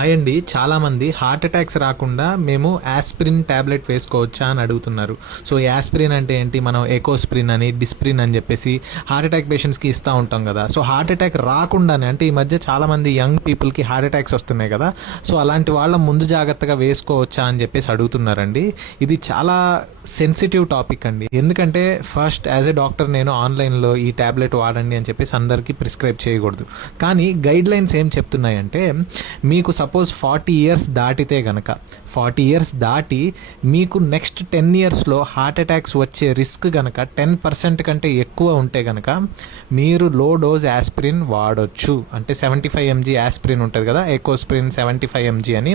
Hi అండి చాలామంది heart attacks రాకుండా మేము యాస్పిరిన్ ట్యాబ్లెట్ వేసుకోవచ్చా అని అడుగుతున్నారు. సో యాస్పిరిన్ అంటే ఏంటి? మనం ఎకోస్ప్రిన్ అని డిస్ప్రిన్ అని చెప్పేసి హార్ట్ అటాక్ పేషెంట్స్కి ఇస్తూ ఉంటాం కదా. సో హార్ట్ అటాక్ రాకుండానే అంటే ఈ మధ్య చాలామంది యంగ్ పీపుల్కి హార్ట్ అటాక్స్ వస్తున్నాయి కదా. సో అలాంటి వాళ్ళ ముందు జాగ్రత్తగా వేసుకోవచ్చా అని చెప్పేసి అడుగుతున్నారండి. ఇది చాలా సెన్సిటివ్ టాపిక్ అండి. ఎందుకంటే ఫస్ట్ యాజ్ ఎ డాక్టర్ నేను ఆన్లైన్లో ఈ ట్యాబ్లెట్ వాడండి అని చెప్పేసి అందరికీ ప్రిస్క్రైబ్ చేయకూడదు. కానీ గైడ్ లైన్స్ ఏం చెప్తున్నాయంటే మీకు సపోజ్ సపోజ్ ఫార్టీ ఇయర్స్ దాటితే గనక ఫార్టీ ఇయర్స్ దాటి మీకు నెక్స్ట్ టెన్ ఇయర్స్లో హార్ట్ అటాక్స్ వచ్చే రిస్క్ గనక టెన్ పర్సెంట్ కంటే ఎక్కువ ఉంటే గనక మీరు లో డోస్ యాస్పిరిన్ వాడొచ్చు. అంటే సెవెంటీ ఫైవ్ ఎంజీ యాస్పిరిన్ ఉంటుంది కదా Ecosprin seventy five M G అని.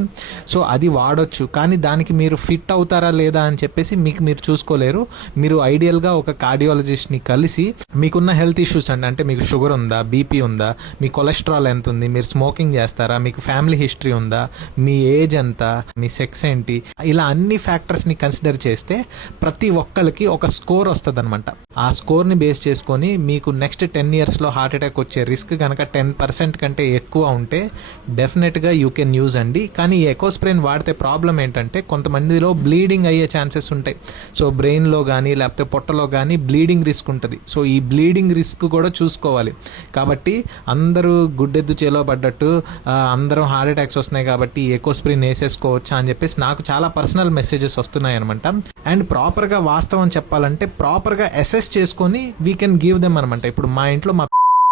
సో అది వాడొచ్చు. కానీ దానికి మీరు ఫిట్ అవుతారా లేదా అని చెప్పేసి మీకు మీరు చూసుకోలేరు. మీరు ఐడియల్గా ఒక కార్డియాలజిస్ట్ని కలిసి మీకున్న హెల్త్ ఇష్యూస్ అండి. అంటే మీకు షుగర్ ఉందా బీపీ ఉందా మీ కొలెస్ట్రాల్ ఎంత ఉంది మీరు స్మోకింగ్ చేస్తారా మీకు ఫ్యామిలీ హిస్టరీ ఉందా? మీ ఏజ్ ఎంత? మీ సెక్స్ ఏంటి? ఇలా అన్ని ఫ్యాక్టర్స్ని కన్సిడర్ చేస్తే ప్రతి ఒక్కరికి ఒక స్కోర్ వస్తుంది అనమాట ఆ స్కోర్ని బేస్ చేసుకొని మీకు నెక్స్ట్ టెన్ ఇయర్స్లో హార్ట్ అటాక్ వచ్చే రిస్క్ కనుక టెన్ పర్సెంట్ కంటే ఎక్కువ ఉంటే డెఫినెట్గా యూ కెన్ యూజ్ అండి. కానీ ఈ ఎకోస్ప్రెయిన్ వాడితే ప్రాబ్లం ఏంటంటే కొంతమందిలో బ్లీడింగ్ అయ్యే ఛాన్సెస్ ఉంటాయి. సో బ్రెయిన్లో కానీ లేకపోతే పొట్టలో కానీ బ్లీడింగ్ రిస్క్ ఉంటుంది. సో ఈ బ్లీడింగ్ రిస్క్ కూడా చూసుకోవాలి. కాబట్టి అందరూ గుడ్డెద్దు చేలో పడ్డట్టు అందరం హార్ట్ అటాక్స్ వస్తున్నాయి కాబట్టి ఎకోస్ప్రిన్ వేసేసుకోవచ్చా అని చెప్పేసి నాకు చాలా పర్సనల్ మెసేజెస్ వస్తున్నాయి అనమాట అండ్ ప్రాపర్గా వాస్తవం చెప్పాలంటే ప్రాపర్గా అసెస్ చేసుకొని వీ కెన్ గివ్ దెమ్ అనమాట ఇప్పుడు మా ఇంట్లో మా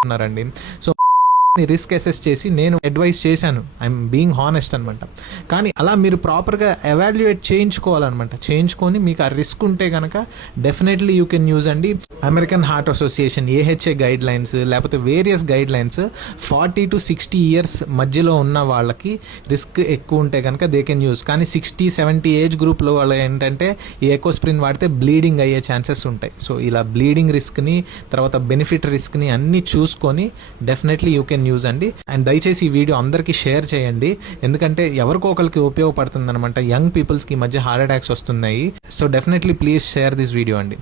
ఉన్నారండి. సో రిస్క్ అసెస్ చేసి నేను అడ్వైస్ చేశాను. ఐఎమ్ బీయింగ్ హానెస్ట్ అనమాట కానీ అలా మీరు ప్రాపర్గా ఎవాల్యుయేట్ చేయించుకోవాలన్నమాట. చేయించుకొని మీకు ఆ రిస్క్ ఉంటే కనుక డెఫినెట్లీ యూ కెన్ యూజ్ అండి American heart association A H A guide lines లేకపోతే various guide lines forty to sixty years మధ్యలో ఉన్న వాళ్ళకి రిస్క్ ఎక్కువ ఉంటే కనుక దే కెన్ యూజ్ కానీ సిక్స్టీ సెవెంటీ ఏజ్ గ్రూప్లో వాళ్ళు ఏంటంటే ఈ ఎకోస్ప్రిన్ వాడితే బ్లీడింగ్ అయ్యే ఛాన్సెస్ ఉంటాయి. సో ఇలా బ్లీడింగ్ రిస్క్ని తర్వాత బెనిఫిట్ రిస్క్ని అన్నీ చూసుకొని డెఫినెట్లీ యూ కెన్ న్యూస్ అండి. అండ్ దయచేసి ఈ వీడియో అందరికీ షేర్ చేయండి. ఎందుకంటే ఎవరికో ఒకరికి ఉపయోగపడుతుంది అనమాట యంగ్ పీపుల్స్కి మధ్య హార్ట్ అటాక్స్ వస్తున్నాయి. So definitely please share this video అండి.